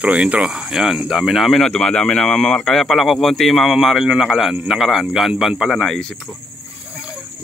Intro. Yan, dami namin, no? Dumadami na mamamar. Kaya pala ko konti yung mamamaril nung nakaraan. Gunban pala, naisip ko.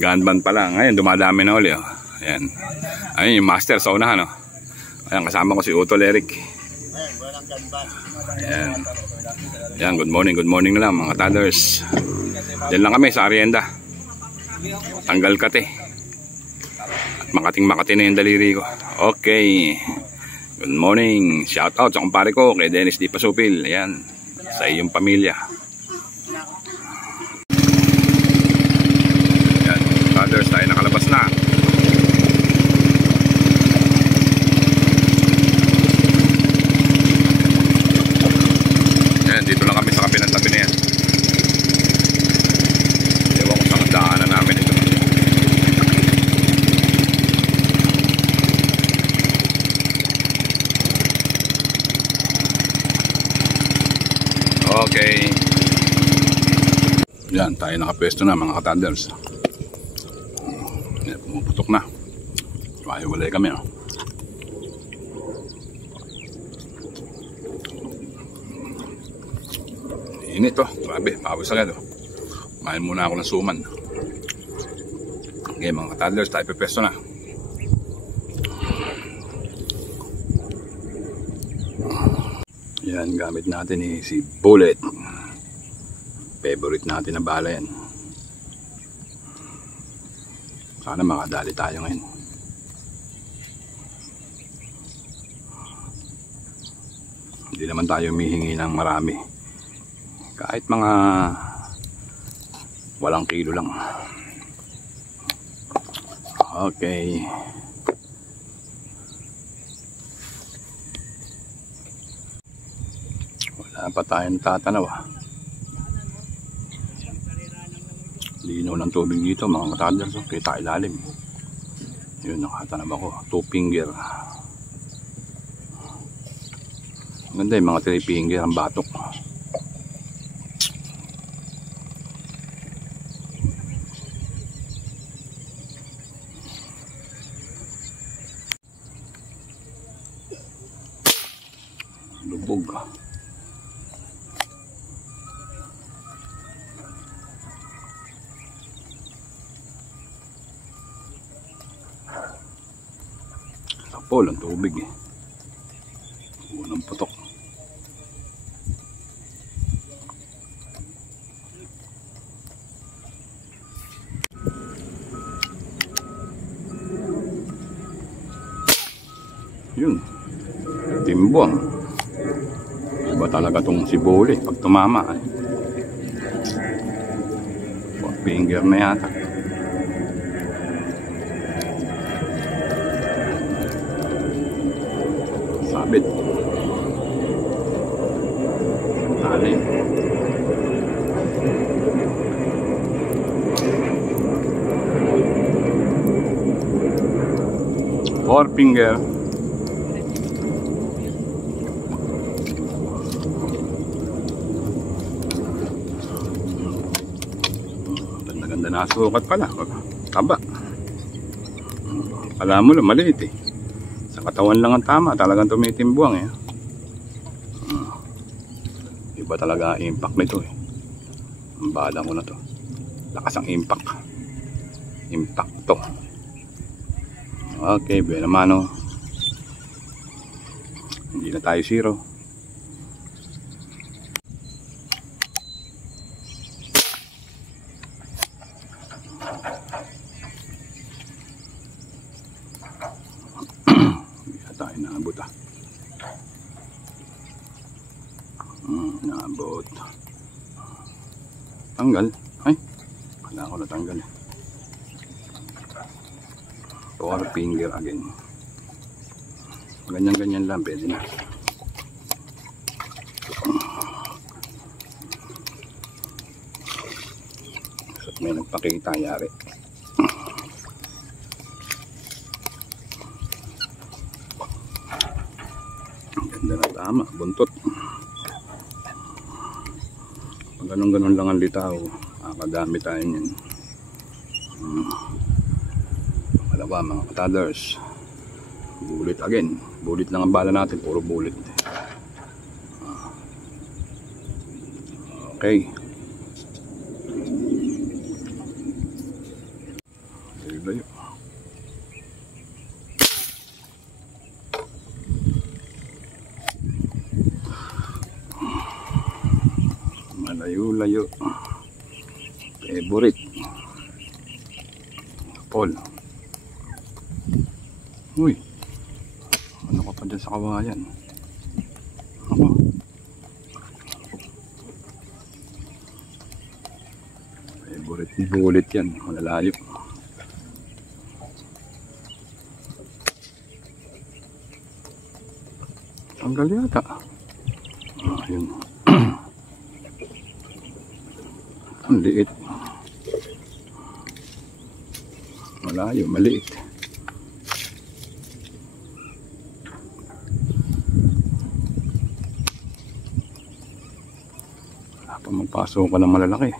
Gunban pala. Ngayon, dumadami na uli, oh. Ayan. Ayun, yung master sa unahan, no? Ayan, kasama ko si Utol Eric. Ayan. Ayan, good morning na lang, mga taders. Diyan lang kami sa Arienda. Tanggal kate. At Makati na yung daliri ko. Okay. Good morning. Shout out sa kumpare ko kay Dennis Di Pasupil. Ayan. Sa iyong pamilya. Ayan. Brothers, tayo nakalabas na. Ayan. Dito lang kami sa kabilang tabi na yan. Ewan ko sa daanan namin ito. Okay. Yan, tayo nakapwesto na mga katanders. Yan, pumuputok na. Walay kami, oh. Init, oh. Grabe, pawis agad, oh. Kumain muna ako ng suman. Okay, mga katanders, tayo pwesto na. Yan, gamit natin si Bullet. Favorite natin na bala yan. Sana makadali tayo ngayon. Hindi naman tayo humihingi ng marami. Kahit mga 8 kilo lang. Okay. Wala pa tayong tatanaw. Lino ng tubig dito mga kataders. Kita ilalim. Yun, nakatanab ako. 2 finger. Ganda yung mga 3 finger ang batok. Lubog. Kapol ang tubig, eh. Unang putok. Yun, timbuang. Iba talaga tong si Bullet pag tumama, eh. 4 finger na yata. Sabit. Tali. Four finger. Ganda na sukat pala. Taba. Alam mo lang, maliit, eh. Sa katawan lang ang tama. Talagang tumitimbuang, eh. Iba talaga ang impact nito, eh. Ang bala ko na to. Lakas ang impact. Impact to. Okay, buena mano. Hindi na tayo zero. Tayo naabot, ah. Naabot. Tanggal. Ay, kailangan ko natanggal, eh. 4 finger again. Ganyan lang, pwede na. So, may nagpakita yari. Ganda na tama, buntot. Pag ganun lang ang litaw, makakadami tayo niyan. Malawa mga kataders. Bullet again. Bullet lang ang bala natin, puro bullet. Okay. Layo. Malayo-layo. Favorite. Paul. Uy. Ano ka pa dyan sa kawayan? Ako. Favorite ni Bullet yan. Malalayo. Tanggal yata. Ayun. Ang liit. Malayo, maliit. Wala pa magpasok ka ng malalaki.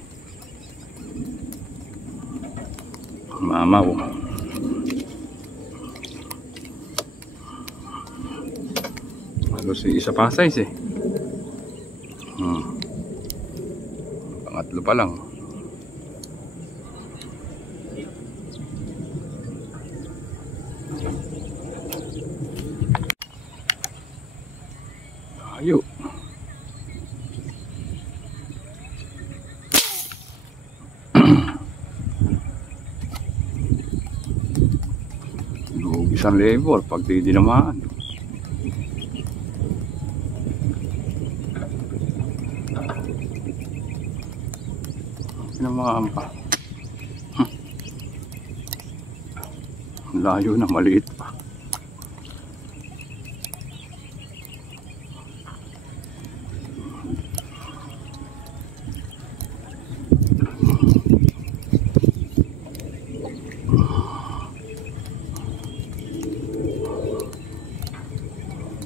Mamaw. Halos isa pa size eh. Pangatlo pa lang. Ayo. Lugi sa level pag di dinamaan. Dinamaan pa. Layo na, maliit pa.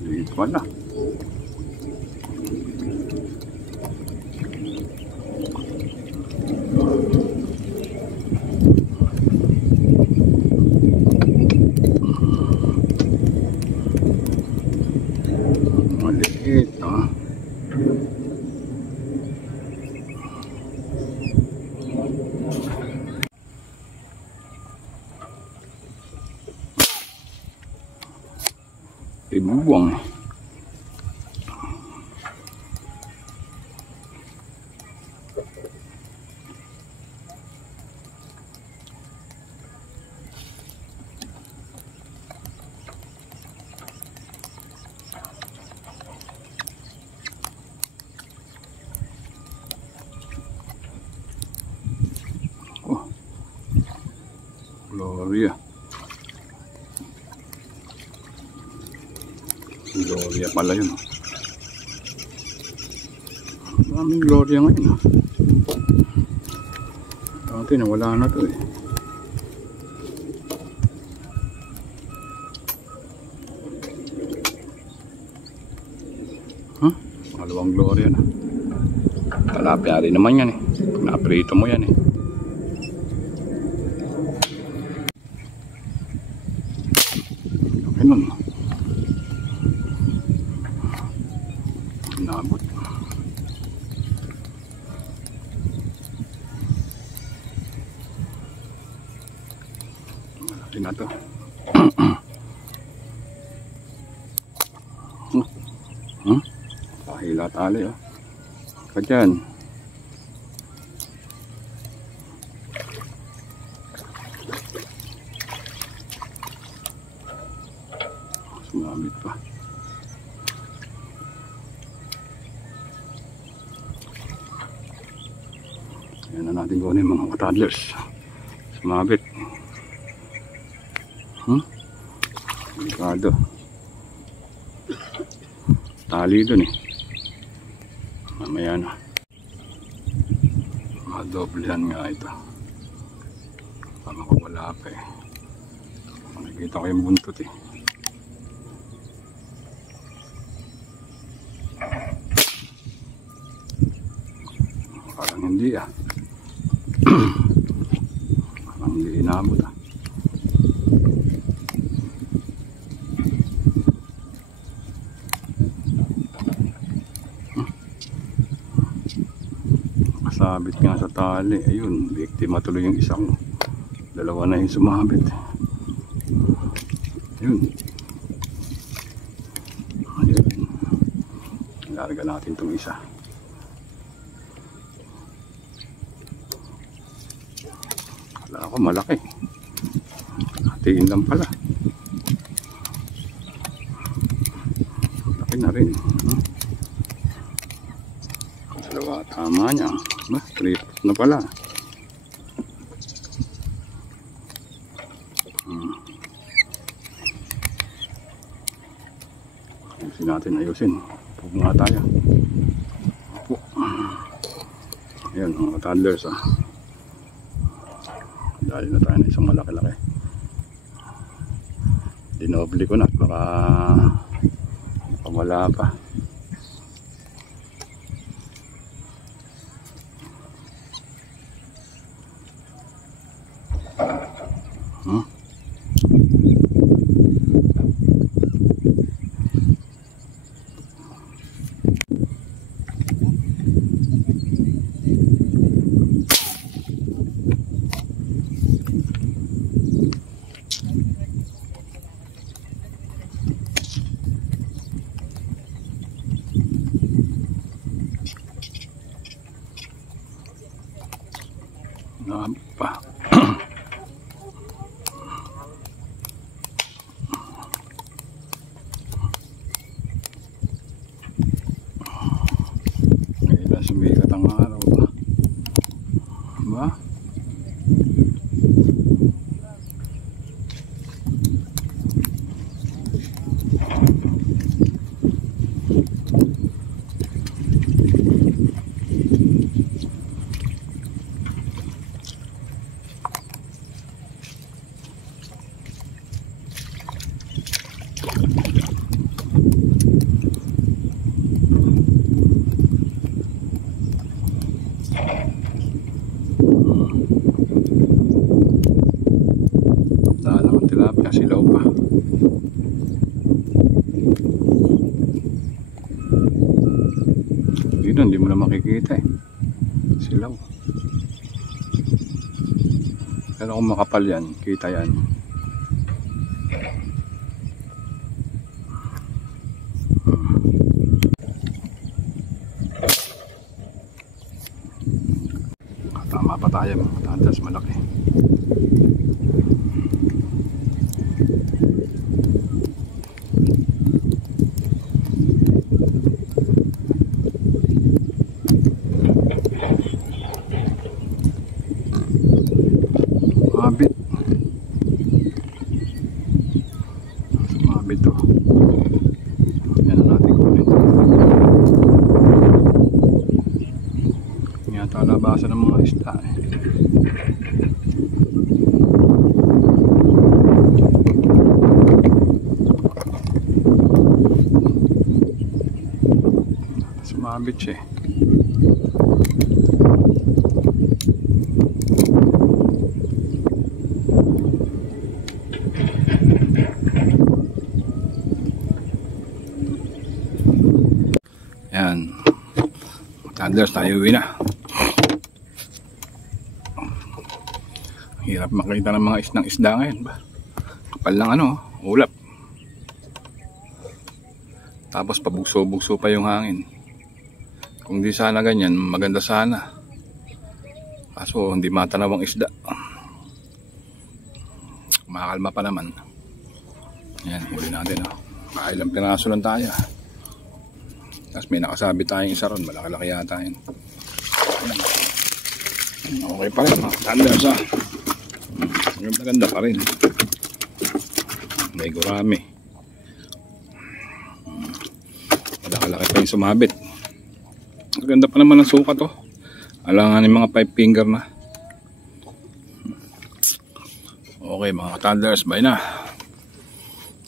Liit pala. Maliit, ha? Ibuwang. Oh. Gloria. Gloria pala yun. Maraming Gloria ngayon. Dati nawala na to eh. Huh? Malawang Gloria na. Talapia rin naman yan eh. Naprito mo yan eh. Okay nun. Nabot. Malaki na to. Pahila tali oh. Kadyan. Sumamit pa. Yan na natin kunin mga toddlers. Sumabit. Delikado. Tali dun eh. Mamaya na. Madoblehan nga ito. Tama ko wala pa eh. Nakikita ko yung buntot eh. Parang hindi ah. Parang hindi inabot ah. Nakasabit nga sa tali. Ayun, biktima tuloy yung isang. Dalawa na yung sumabit. Ayun. Ayun. Larga natin itong isa. Wala ako, malaki. Hatiin lang pala. Laki na rin. Dalawa, tama niya. Tripot na pala. Ayusin natin, ayusin. Pupo nga tayo. Pupo. Ayan, mga toddlers Dali na tayo na isang malaki-laki. Dinoble ko na. Baka wala pa. Pa. Kailan sumikat ang araw ba? Ba? Silaw pa. Dito hindi mo na makikita silaw. Pero kung makapal yan, kita yan. Tama pa tayo, mga tatas malaki. Sumabit to. Yan na natin kunin. Yata labasan ng mga isda Sumabit siya Yan. Toddlers, tayo uwi na. Hirap makita ng mga isda ngayon ba? Kapal lang ulap. Tapos pabugso-bugso pa yung hangin. Kung di sana ganyan, maganda sana. Kaso hindi matanaw ang isda. Makakalma pa naman. Yan, huli natin Ilang piraso lang tayo. Tapos may nakasabit tayong isa ron. Malaki-laki yata yun. Okay pa rin mga toddlers Maganda pa rin. May gurami. Malaki-laki pa yung sumabit. Maganda pa naman ang sukat Alangan yung mga 5 finger na. Okay mga toddlers, bye na.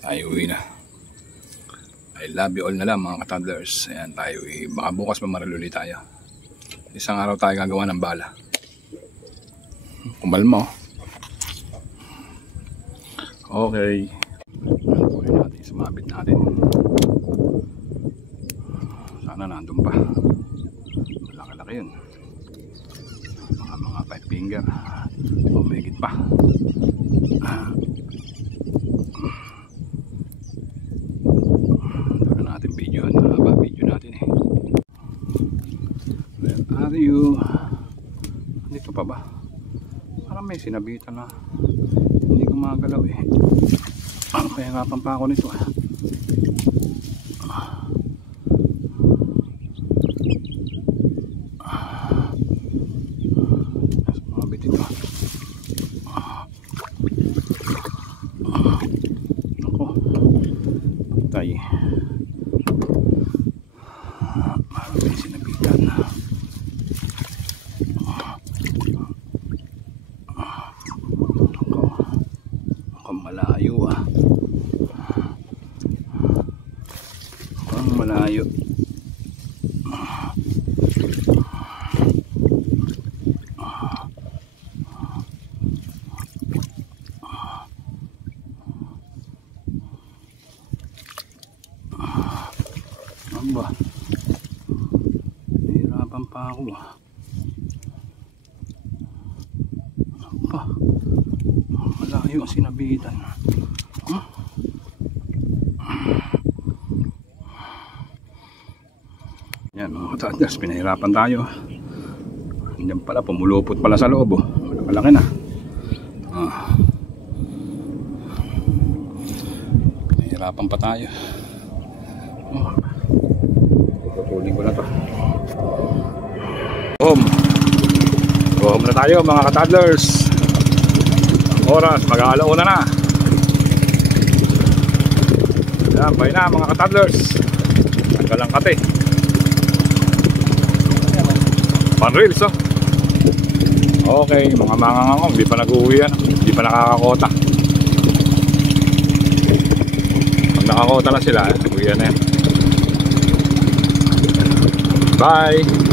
Tayo uwi na. I love you all na lang mga toddlers. Ayan tayo baka bukas mamaraluli tayo. Isang araw tayo gagawa ng bala. Kumalma Okay. Kunin natin, sumabit natin. Sana nandun pa. Malaki-laki yun. 5 finger. O mahigit pa. Para natin video natin eh. Where are you? Dito pa ba? Parang may sinabitan na hindi gumagalaw eh. Kaya hirapan pa ako nito. Mabit ito. Ako. Patay. Parang may sinabitan na. Malayo ang malayo. Aba, nahirapan pa ako. Aba, malayo ang sinabitan. Yan mga taters, pinahirapan tayo. Diyan pala, pumulupot pala sa loob. Malaki na. Pinahirapan pa tayo. Tutuling ko na to. Home na tayo mga katadlers. Oras, mag-aalauna na. Yan, bay na mga katadlers. Tanggalang kate. Pan-reels oh. Okay, mga mangangangong, hindi pa nag-uwi yan. Hindi pa nakakakota. Pag nakakota na sila, uwi na yan. Bye!